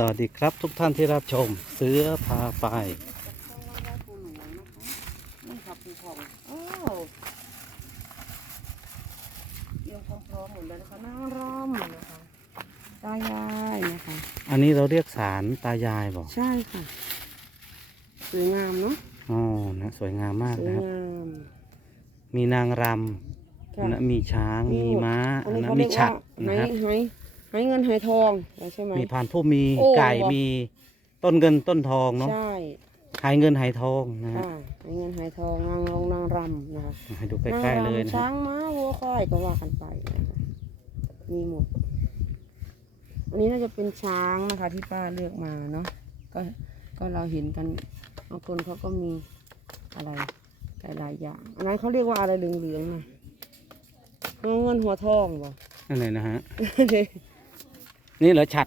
สวัสดีครับทุกท่านที่รับชม เสือพาไปนี่ค่ะปูพองอ้าวเยังพร้อมๆหมดเลยนะคะน่าร่มนะคะตายายนะคะ อันนี้เราเรียกสารตายายบอกใช่ค่ะ สวยงามเนาะอ๋อนะสวยงามมากสวยนะครับ งาม มีนางรค่ะำนะมีช้างมีมีม้าอันอันนี้นะเขามีเรียกฉัว่าดไหนะครับ ไหไห เงินไหทองใช่ไหม มีพานผู้มีโอ้ ไก่บอกมีต้นเงินต้นทองเนาะใช่หายเงินหายทองนะฮะค่ะไหเงินไหทองนางรองนางรำนะคะให้ดูใกล้ๆเลยนางนะรำช้าฮะงม้าวัวควายก็ว่ากันไปนะคะมีหมด อันนี้น่าจะเป็นช้างนะคะ ที่ป้าเลือกมาเนาะก็ก็เราเห็นกันบางคนเขาก็มีอะไรหลายๆอย่างอันนั้นเขาเรียกว่าอะไรเหลืองๆนะหัวเงินหัวทองบ่ นั่นเลยนะฮะ นี่เหรอฉัด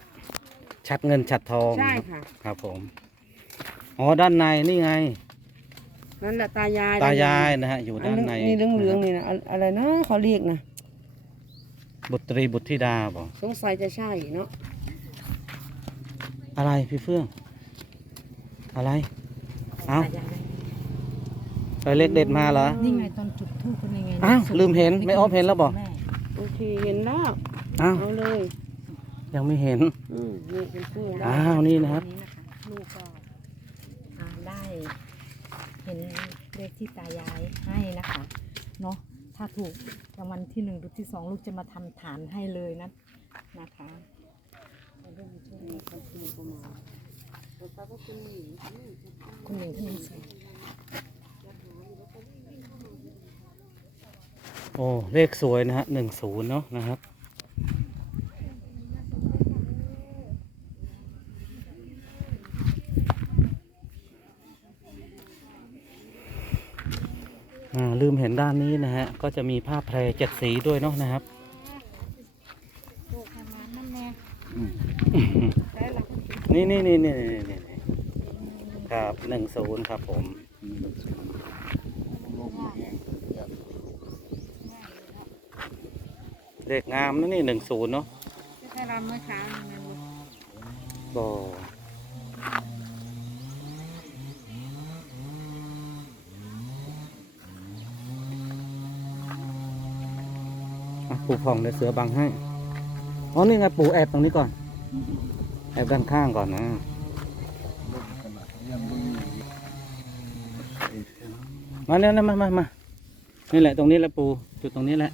ฉัดเงินฉัดทองใช่ครับค่ะ ครับผม อ๋อด้านในนี่ไง นั่นแหละตายายตายายนะฮะอยู่อันด้านในนี่เหลืองๆนะนี่นะอะอะไรนะเขาเรียกนะบุตรีบุตรธิดาบอกสงสัยจะใช่เนาะอะไรพี่เฟื่อง อะไรเอ้าไปเลขเด็ดมาเหรอ นี่ไงตอนจุดทูปเป็นยังไงอ้าวลืมเห็นไม่ออฟเห็นแล้วบอกแม่โอเคเห็นแล้วอ้าวเอาเลย ยังไม่เห็น อืมนี่เป็นเพื่อนอ้าวนี่นะครับวันนี้นะคะลูกก็อ่าได้เห็นเลขที่ตายายให้นะคะเนาะถ้าถูกรางวัลที่หนึ่งหรือที่สองลูกจะมาทำฐานให้เลยนะนะคะนี่คนที่ก็มาแล้วป้าก็คุณหญิงคุณหนึ่งคุณหนึ่งสองโอ้เลขสวยนะฮะหนึ่งศูนย์เนาะนะครับ อ่าลืมเห็นด้านนี้นะฮะ ก็จะมีผ้าแพรเจ็ดสีด้วยเนาะนะครับลูกทำงานนั่นแน่นี่นี่นี่นี่นี่นี่นี่ครับหนึ่งศูนย์ครับผมเลขงามนะนี่หนึ่งศูนย์เนาะจะได้รำเมื่อเช้านี่นะลูก อะปูผ่องเดี๋ยวเสือบังให้ อ๋อ นี่ไงปูแอบตรงนี้ก่อน แอบด้านข้างก่อนนะ มาเนี่ยนะมามามานี่แหละตรงนี้แหละปูจุดตรงนี้แหละ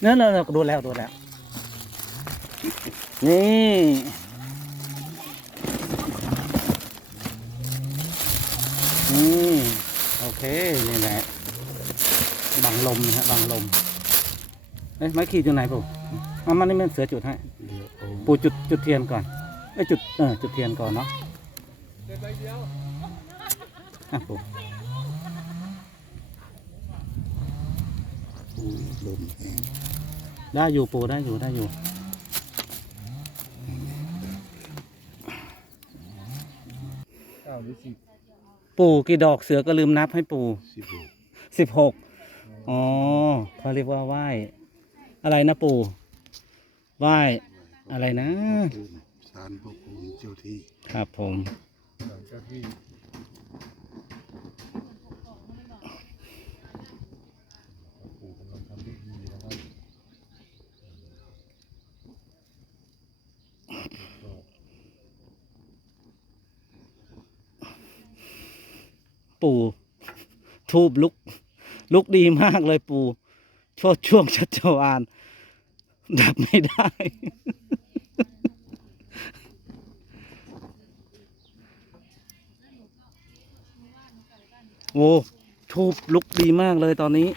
เนี่ยเราเราดูแล้วดูแล้ว นี่นี่โอเค นี่แหละ บังลมนะฮะบังลม เอ้ยไม้ขีดอยู่ไหนปู่เอามานี่มันเสือจุดให้ ปู่จุดจุดเทียนก่อนเอ้ยจุดเออจุดเทียนก่อนเนาะอะปู่ได้อยู่ปู่ได้อยู่ได้อยู่ เก้าหรือสิบปู่กี่ดอกเสือก็ลืมนับให้ปู่สิบหกสิบหกอ๋อเขาเรียกว่าไหว้ อะไรนะปู่ไหว้อะไรนะ สารพระภูมิเจ้าที่ครับผมศาลเจ้าที่ปู่กำลังทำพิธีนะครับก็ปู่ทูบลุก ลุกดีมากเลยปู่ ช่วงช่วงชัชวาน ดับไม่ได้ โอ้ทูบลุกดีมากเลยตอนนี้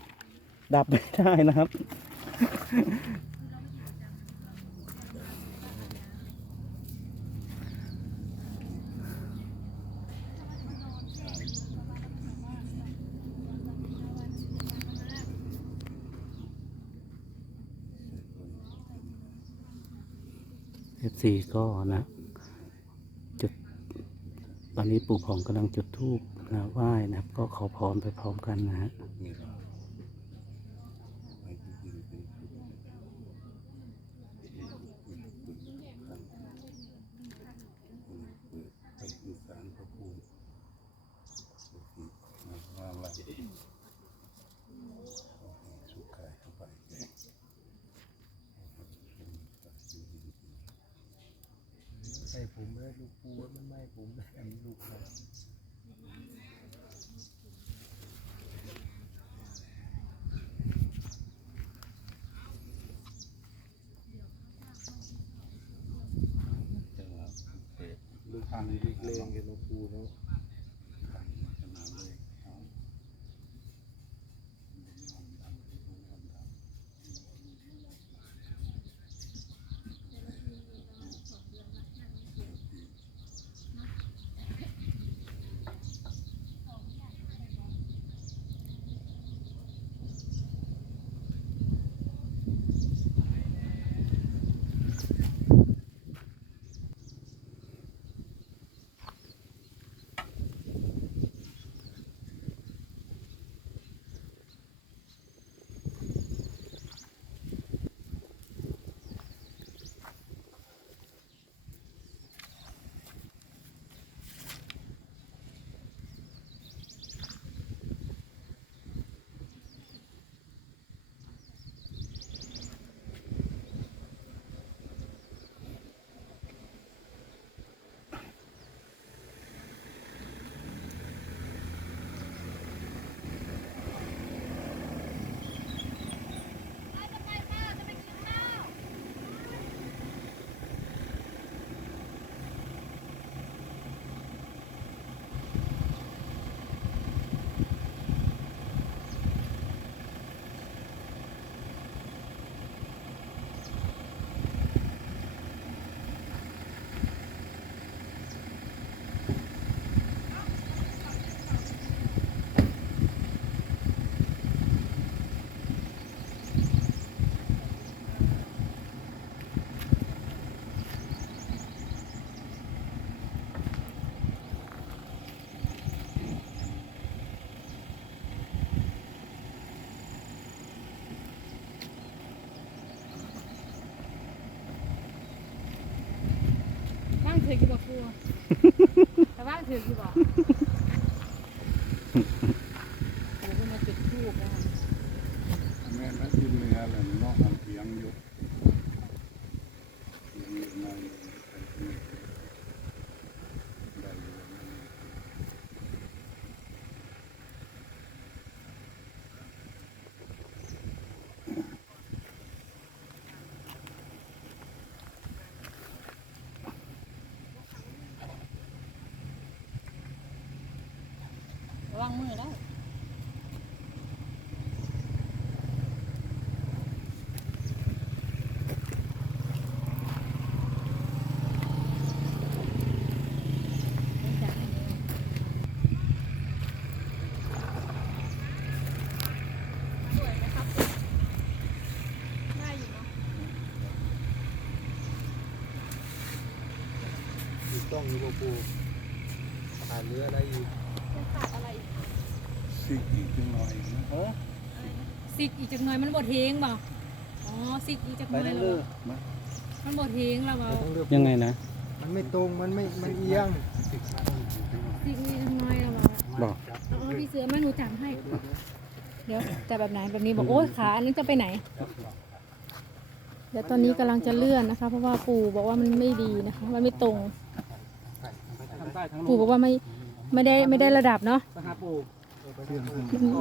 ดับไม่ได้นะครับ เอฟซีก็นะจุดตอนนี้ปู่ผ่องกำลังจุดธูปนะไหว้นะครับ ก็ขอพรไปพร้อมกันนะฮะ นี่ครับให้จริงๆเป็น ใส่ผมเลยลูกปูมันไม่ผมแหมลูกเข ถือกี่บอกครูแต่ว่างถือกี่บอกโอ้โหมาจุดทูบนะคะ แม่นักกินเนื้อแหละนอกทางเสียงอยู่เสียงอยู่ในใส่ถุงได้อยู่นั่น ระวังมือแล้วต้องอยู่บ่ปูขาดเรืออะไรอีกสิอีก จังหน่อยนะเออสิกอีกจักหน่อยมันบดเทงบ่อ๋อสิกอีกจักหไปน่อยนั่นแล้วเลบ่ยมามันบดเทงแล้วบ่ยังไงนะ มันไม่ตรง มันไม่ มันเอียงสิกอีกจักหน่อยแล้วบ่บอกเอาเอาพี่เสือมาหนูจับให้ เดี๋ยวแต่แบบไหนแบบนี้บอกโอ้ยขาอันนั้นจะไปไหน เดี๋ยวตอนนี้กำลังจะเลื่อนนะคะ เพราะว่าปู่บอกว่ามันไม่ดีนะคะ มันไม่ตรง ทางใต้ทางปู่บอกว่าไม่ไม่ได้ไม่ได้ระดับเนาะ ไปหาปู่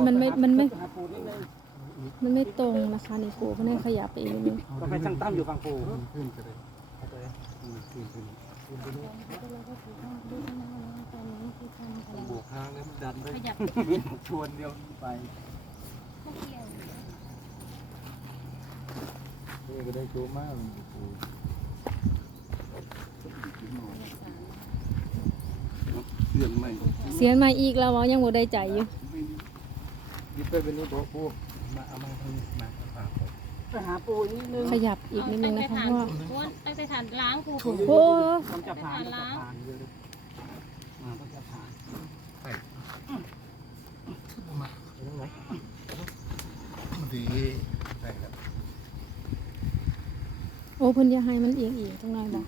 มันไม่ มันไม่ มันไม่ตรงนะคะนี่ปู่ไม่ได้ขยับไปเองนิดนึงก็ไปช่างตั้มอยู่ฝั่งปูบวกข้างแล้วมันดันได้ขยับชวนเดียวไปนี่ก็ได้ตัวมากเลยปู สียงใหม่เสียงมาอีกแล้วว่ายังบ่ได้ใจอยู่ยิบไปเป็นนี้บอกปูมาเอามาให้มาฝากผมไปหาปู่อีกนิดนึงขยับอีกนิดนึงนะคะเพราะว่าตั้งแต่ฐานล้างครูโอ้ต้องจับผ่านต้องจับผ่านอ่าต้องจับผ่านดีได้แล้วโอ้เพิ่นอย่าให้มันเอียงอีกจังหน่อยบ่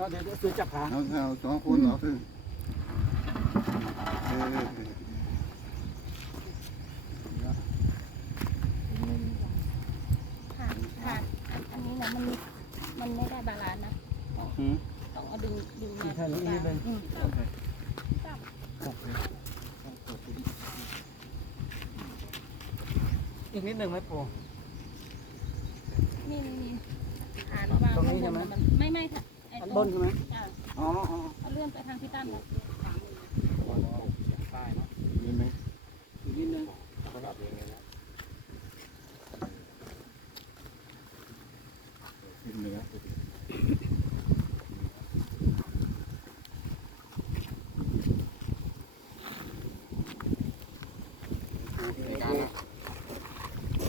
ก็เดี๋ยวเดี๋ยวซื้อจับผ่านเอาเอาสองคนเอาถึงเออฐานฐานอันนี้นะมันมันไม่ได้บาลานซ์นะต้องอืมต้องเอาดึงดึงมาอีกทางนี้นิดนึงอืมโอเคโอเคต้องกดตัวนี้อีกนิดหนึ่งไหมปูนี่นี่นี่อ่านวางตรงนี้ใช่ไหมนไม่ไม่ค่ะไอ้อันต บรนงใช่ไหมอ่าอ๋ออ๋อเอาเลื่อนไปทางที่ตั้นนะป้ายเนาะนิดนึงอีกนิดนึงสำหรับอย่างเงี้ยนะเนื้อ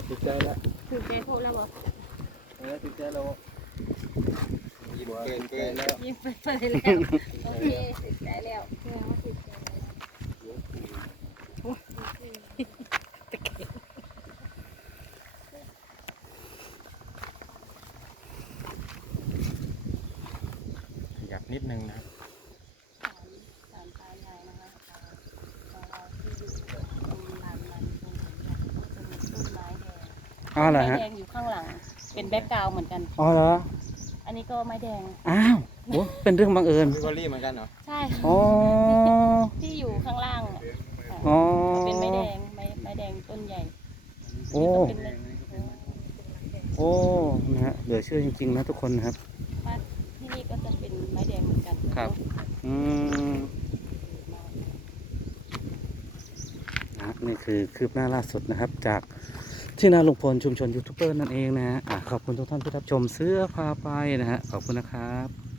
ติดใจแล้วคือแกพูดแล้วบอกเออติดใจแล้ว ยิ้มเกินเกินแล้วยิ้มไปเลยแล้ว โอเคติดใจแล้วแสดงว่าติดใจแล้วขยับนิดนึงนะครับสารสารตายายนะคะอ่าของเราที่อยู่ตรงลานมันตรงนี้จะมีต้นไม้แดงอ๋อเหรอไม้ฮะ แดงอยู่ข้างหลัง เป็นแบ็กกราวด์เหมือนกัน อ๋อเหรออั นนี้ก็ไม้แดง อ้าวโอ้เป็นเรื่องบังเอิญวิวอรี่เหมือนกันเหรอใช่อ๋อที่อยู่ข้างล่างอะค่ะอ๋อ เป็นไม้แดงไม้ไม้แดงต้นใหญ่โอ้นนี้ก็เป็นไม้โอ้นะฮะเหลือเชื่อจริงๆนะทุกคนนะครับ บ้านที่นี่ก็จะเป็นไม้แดงเหมือนกันครับ อืมนะนี่คือคืบหน้าล่าสุดนะครับ จาก ที่นาลุงพลชุมชนยูทูบเบอร์นั่นเองนะฮะอะขอบคุณทุกท่านที่รับชมเสื้อพาไปนะฮะขอบคุณนะครับ